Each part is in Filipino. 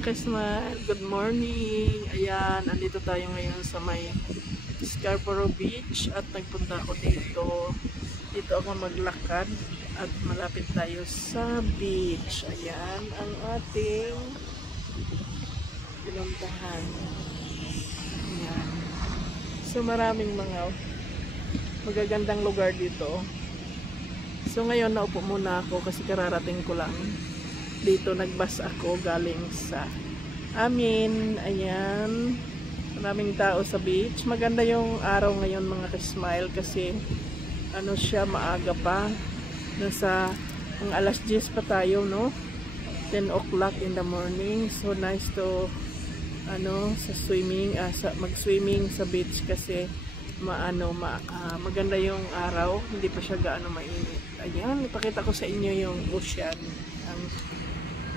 mga kasmile, good morning. Ayan, andito tayo ngayon sa may Scarborough Beach at nagpunta ako dito. Dito ako maglakad at malapit tayo sa beach. Ayan, ang ating pinuntahan. Ayan. So maraming mga magagandang lugar dito. So ngayon naupo muna ako kasi kararating ko lang. Dito nagbus ako galing sa amin. Ayan, maraming tao sa beach. Maganda yung araw ngayon mga ka-smile kasi ano siya, maaga pa. Nasa ang alas 10 pa tayo, no? 10 o'clock in the morning. So nice to sa swimming, mag-swimming sa beach kasi maganda yung araw, hindi pa siya gaano mainit. Ayan, ipakita ko sa inyo yung ocean.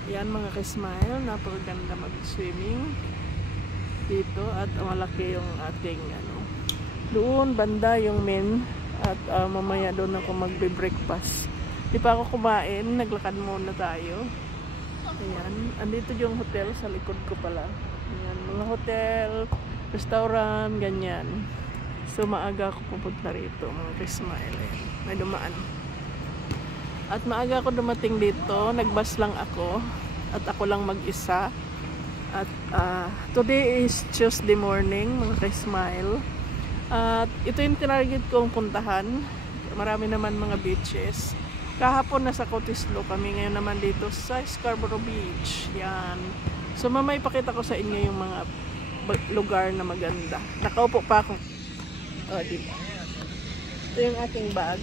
Yan mga ka-smile, napakaganda mag-swimming dito at malaki yung ating doon banda yung men at mamaya doon ako magbe-breakfast. Di pa ako kumain, naglakad muna tayo. Ayan, andito yung hotel sa likod ko pala. Ayan, mga hotel, restaurant, ganyan. So maaga ako pupunta rito mga ka-smile. Ayan, may dumaan. At maaga ako dumating dito, nagbus lang ako at ako lang mag-isa. At today is Tuesday morning mga ka-smile. At ito yung tinarget kong puntahan. Marami naman mga beaches. Kahapon nasa Cotislo kami, ngayon naman dito sa Scarborough Beach. Yan. So mamaya ipakita ko sa inyo yung mga lugar na maganda. Nakaupo pa ako. Diba? Ito yung aking bag.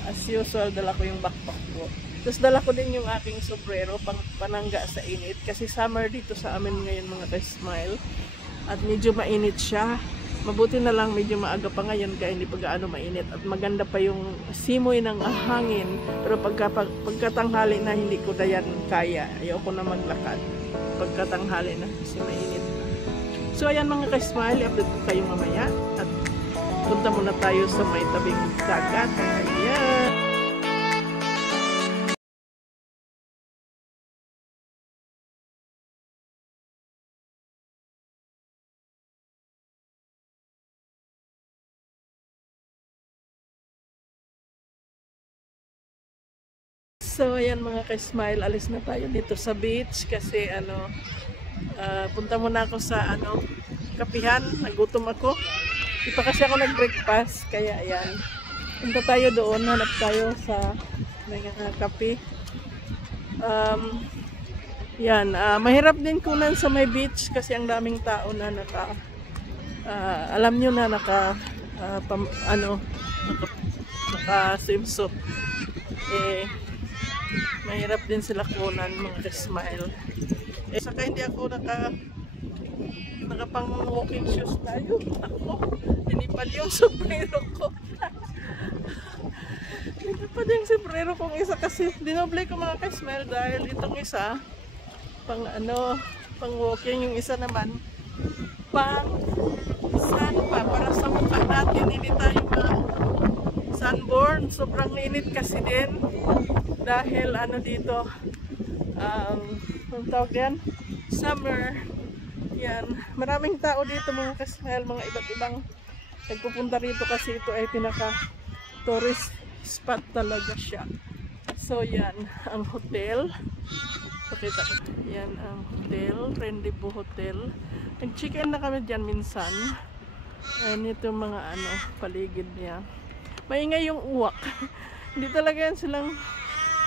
As usual, dala ko yung backpack ko. Tapos dala ko din yung aking sombrero pang panangga sa init. Kasi summer dito sa amin ngayon mga ka-smile. At medyo mainit siya. Mabuti na lang medyo maaga pa ngayon kaya hindi pa gaano mainit. At maganda pa yung simoy ng hangin. Pero pagkatanghali na hindi ko na yan kaya. Ayoko na maglakad. Pagkatanghali na kasi mainit na. So ayan mga ka-smile, update ko kayo mamaya. At punta muna tayo sa may tabing dagat. Ayan. So ayan mga ka-smile, alis na tayo dito sa beach kasi punta muna ako sa kapihan. Nagutom ako. Di pa kasi ako nag-breakfast, kaya ayan. Punta tayo doon, hanap tayo sa mga kape. Yan, mahirap din kunan sa may beach kasi ang daming tao na alam nyo na naka swimsuit. Mahirap din sila kunan mga ka-smile. Saka hindi ako nakapang walking shoes tayo. Ako, tinipad yung sombrero ko. Tinipad yung sombrero kong isa kasi dinoble ko mga ka-smile dahil itong isa pang walking, yung isa naman pang sun pa para sa mukha natin, hindi tayo sunburn. Sobrang init kasi din dahil dito ang tawag yan, summer. Yan, maraming tao dito mga ka-smile, mga iba't ibang nagpupunta rito kasi ito ay pinaka tourist spot talaga siya. So yan ang hotel, pakita ko. Yan ang hotel, Rendezvous Hotel. Nag-check-in na kami dyan minsan. And ito mga paligid niya. Maingay yung uwak. Hindi talaga yan silang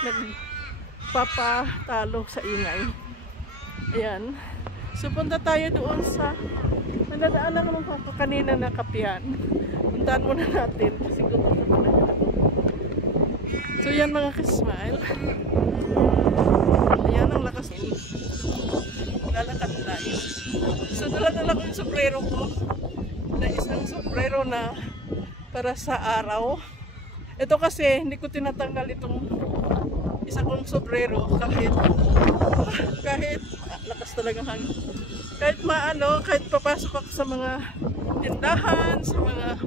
nagpapatalo sa ingay. Ayan. So punta tayo doon sa nadaanan ko ng kanina na kapihan. Puntahan muna natin kasi gutom na talaga. So yan mga ka-smile. Ayan ang lakas. Lalakad tayo. So dala-dala ko yung sombrero ko. Na isang sombrero na para sa araw. Ito kasi hindi ko tinatanggal itong isa kong sombrero kahit lakas talagang hangin. Kahit papasok ako sa mga tindahan, sa mga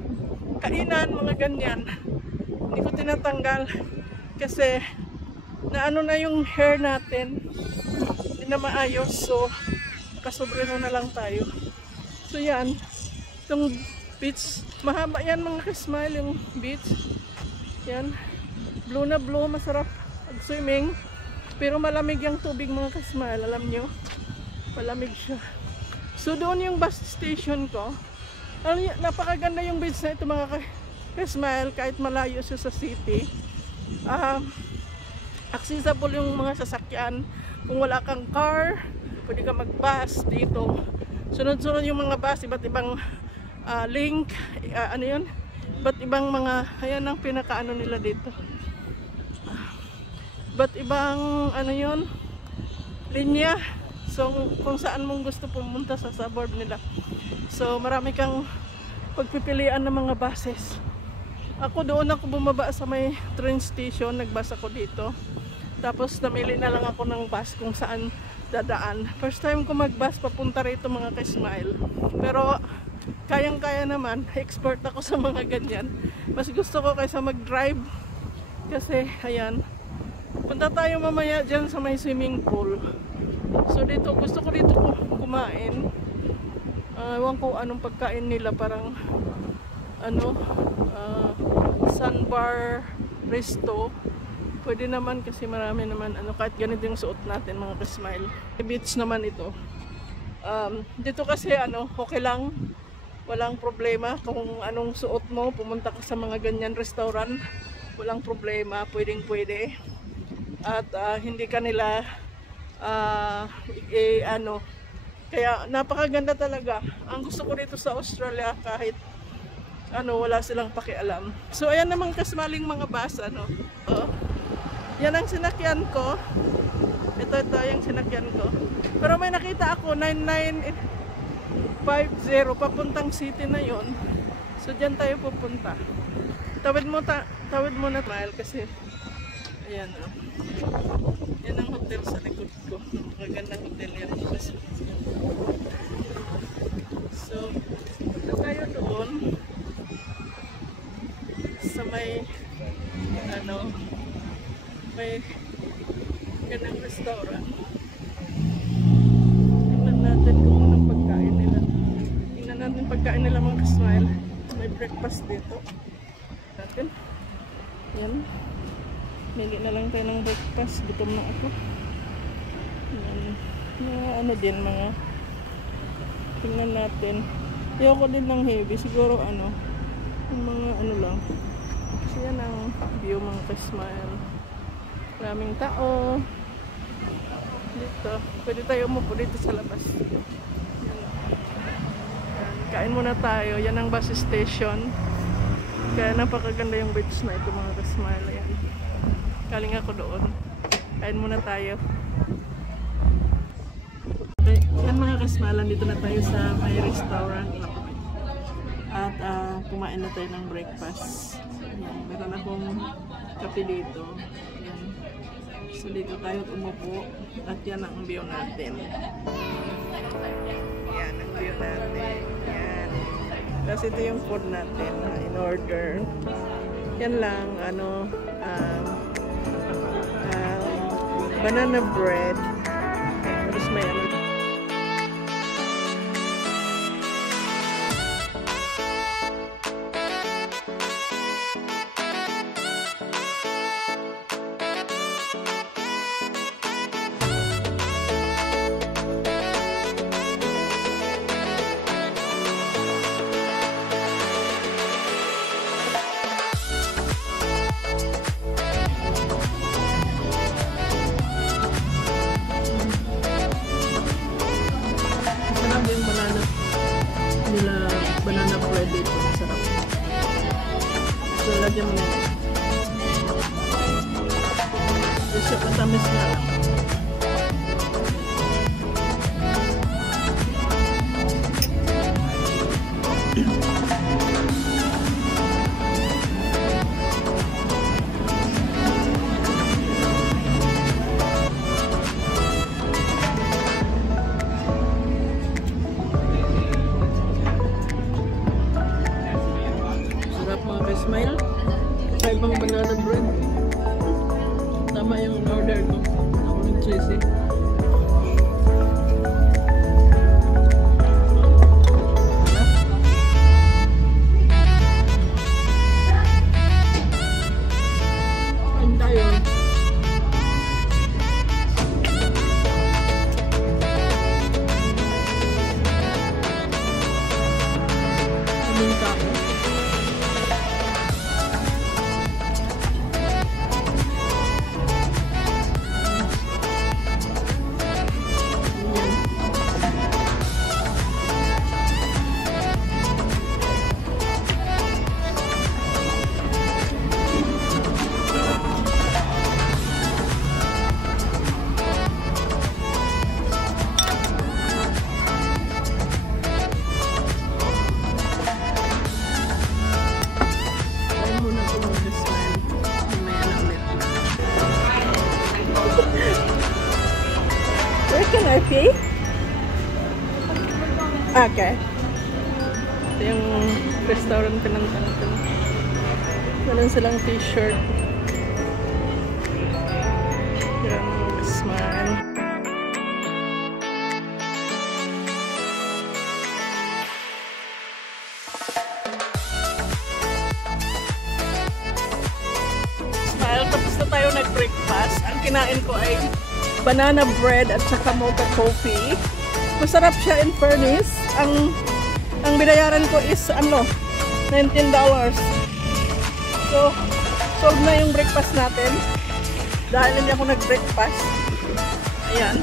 kainan, mga ganyan, hindi ko tinatanggal kasi na yung hair natin, hindi na maayos. So, nakasobrero na lang tayo. So, yan. Itong beach, mahaba yan mga ka-smile, yung beach. Yan. Blue na blue, masarap mag-swimming. Pero malamig yung tubig mga ka-smile, alam nyo. Malamig siya. So, doon yung bus station ko. Napakaganda yung beach na ito mga ka-smile, kahit malayo siya sa city. Accessible yung mga sasakyan. Kung wala kang car, pwede ka mag-bus dito. Sunod-sunod yung mga bus, iba't ibang link, ano yun? Iba't ibang mga, ayan ang pinakaano nila dito. Iba't ibang, ano yun? Linya. So, kung saan mong gusto pumunta sa suburb nila. So, marami kang pagpipilian ng mga buses. Ako doon ako bumaba sa may train station, nagbus ako dito. Tapos namili na lang ako ng bus kung saan dadaan. First time ko mag-bus papunta rito mga ka-smile. Pero kayang-kaya naman, expert ako sa mga ganyan. Mas gusto ko kaysa mag-drive. Kasi, ayan, punta tayo mamaya dyan sa may swimming pool. So dito, gusto ko dito kumain. Ewan ko anong pagkain nila, parang ano, sandbar resto. Pwede naman kasi marami naman, ano, kahit ganito yung suot natin mga ka-smile. Beach naman ito. Dito kasi ano, okay lang. Walang problema kung anong suot mo, pumunta ka sa mga ganyan restaurant. Walang problema, pwedeng pwede. At hindi ka nila ano, kaya napakaganda talaga. Ang gusto ko dito sa Australia, kahit ano, wala silang pakialam. So ayan namang kasmaling mga bus, ano. Yan ang sinakyan ko. Ito yung sinakyan ko. Pero may nakita ako 9950 papuntang city na yon. So diyan tayo pupunta. Tawid mo na mile kasi ayan, oh. Yan ang hotel sa likod ko. Magandang hotel yan. So, tayo doon sa may ano, may ganang restaurant. Tingnan natin kung anong pagkain nila. Tingnan natin pagkain nila mga ka-smile. May breakfast dito. Natin. Yan. Mili na lang tayo ng breakfast. Gutom na ako. Yan. Mga ano din, mga tingnan natin. Ayoko din ng heavy. Siguro ano, yung mga ano lang. Kasi yan ang view mga ka-smile. Maraming tao. Dito. Pwede tayo umupo dito sa labas. Yan. Kain muna tayo. Yan ang bus station. Kaya napakaganda yung beach na ito mga ka-smile. Yan. Galing ako doon. Kain muna tayo. Okay. Yan mga ka-smile. Dito na tayo sa may restaurant. At kumain na tayo ng breakfast. Yan. Meron akong kape dito. Yan. So dito tayo umupo. At yan ang view natin. Yan ang view natin. Yan. Kasi ito yung food natin in order. Yan lang, ano, banana bread. Tapos may ano. Banana bread dito, masarap. So, lagyan mo na. Gusto ko tamis na lang. Smile. Kaibang banana bread. Tama yung order ko. can I pay? Okay. Ito yung restaurant pinuntahan natin. Meron silang t-shirt. Yan, smile. Smile, tapos na tayo nag-breakfast. Ang kinain ko ay banana bread at saka mocha coffee. Masarap siya in fairness. Ang binayaran ko is $19. So, solve na yung breakfast natin. Dahil hindi ako nag-breakfast. Ayan.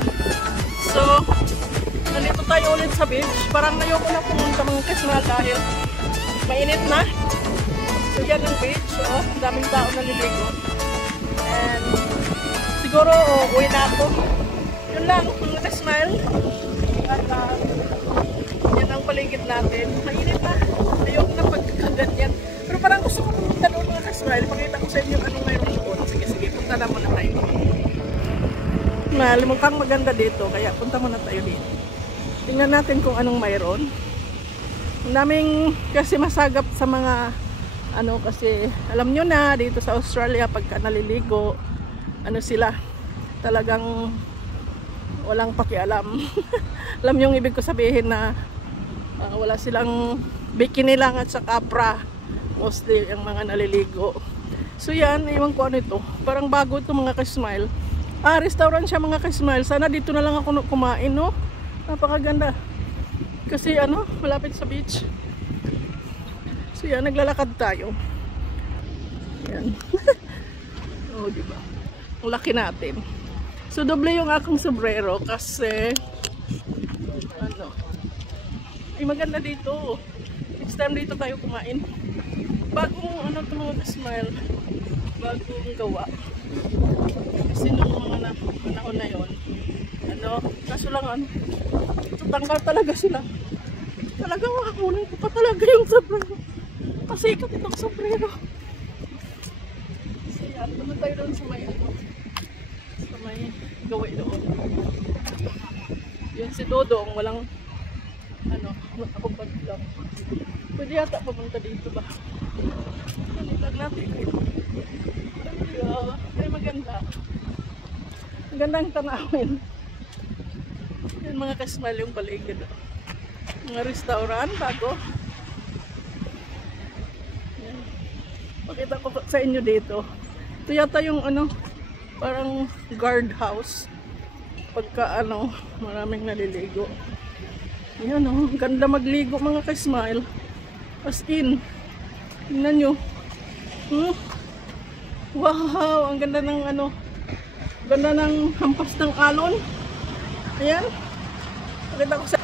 So, nandito tayo ulit sa beach. Parang ayoko na pumunta mga kasmal dahil mainit na. So, yan ang beach. Oh, daming tao naliligo. And, siguro, uwi na ako. Yun lang, mga kasmal. At, yan ang paligid natin. Mainit na. Ayoko na pagkaganyan. Pero parang gusto ko pumunta doon mga kasmal. Pakita ko sa inyo anong mayroon doon. Sige, punta na muna tayo. Mukhang maganda dito. Kaya punta muna tayo dito. Tingnan natin kung anong mayroon. Ang daming kasi masagap sa mga kasi alam nyo na dito sa Australia pagka naliligo sila talagang walang pakialam. Alam nyo yung ibig ko sabihin na wala silang bikini lang at saka bra mostly yung mga naliligo. So yan, iwan ko ano ito. Parang bago ito mga ka-smile. Restaurant siya mga ka-smile. Sana dito na lang ako kumain, no? Napakaganda. Kasi malapit sa beach. So yan, naglalakad tayo. Yan. Oh, diba? Ang laki natin. So doble yung akong sombrero kasi ay maganda dito. Next time dito tayo kumain. Bagong ito mga ka-smile. Bagong gawa. Kasi nung mga panahon na yun, kaso lang tutanggal talaga sila. Talagang makakunin ko pa talaga yung sombrero. Pasikat itong sombrero. So yan, punta tayo doon sa may sa may gawa doon. Yun si Dodong, walang ako bag lang. Pwede yata pumunta dito ba? Lang natin. Ay maganda. Magandang tanawin. Yan mga ka-smile yung paligid. Mga restaurant bago. Yan. Pakita ko sa inyo dito. Ito yata yung parang guard house. Pagka maraming naliligo. Yan ganda magligo mga ka-smile. As in. Tingnan nyo. Wow, ang ganda ng ganda ng hampas ng alon. Ayan. Pakita ko sa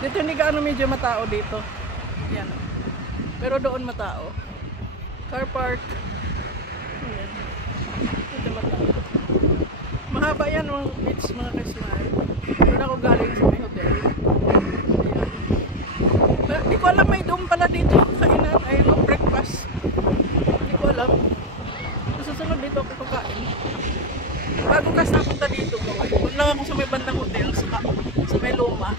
dito hindi gaano medyo matao dito. Ayan. Pero doon matao. Car park. Ayan. Dito matao. Mahaba yan ang beach mga ka-smile. Doon ako galing sa may hotel. Ayan. Pero di ko alam may dome pala dito. Kainan ay breakfast. Di ko alam. Susunod dito ako kakain. Bago kasi napunta dito ko. Doon lang ako sa may bandang hotel. Sa may Loma.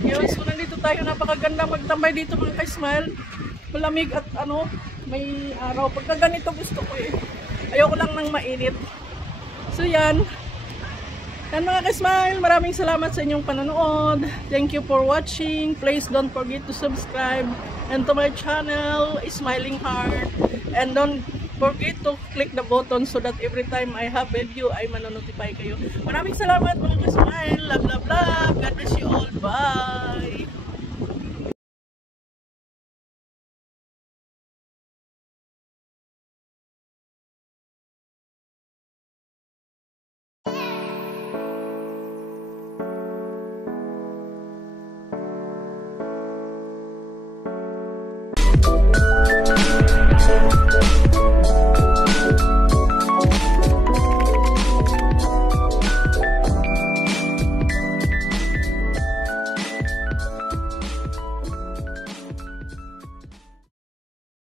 Yun, so nandito tayo. Napakaganda magtambay dito mga ka-smile. Malamig at may araw. Pagka ganito gusto ko eh. Ayoko lang ng mainit. So yan. Yan mga ka-smile. Maraming salamat sa inyong panonood. Thank you for watching. Please don't forget to subscribe. And to my channel, Smiling Heart. And don't forget to click the button so that every time I have video ay manonotify kayo. Maraming salamat mga ka-smile. Love, love.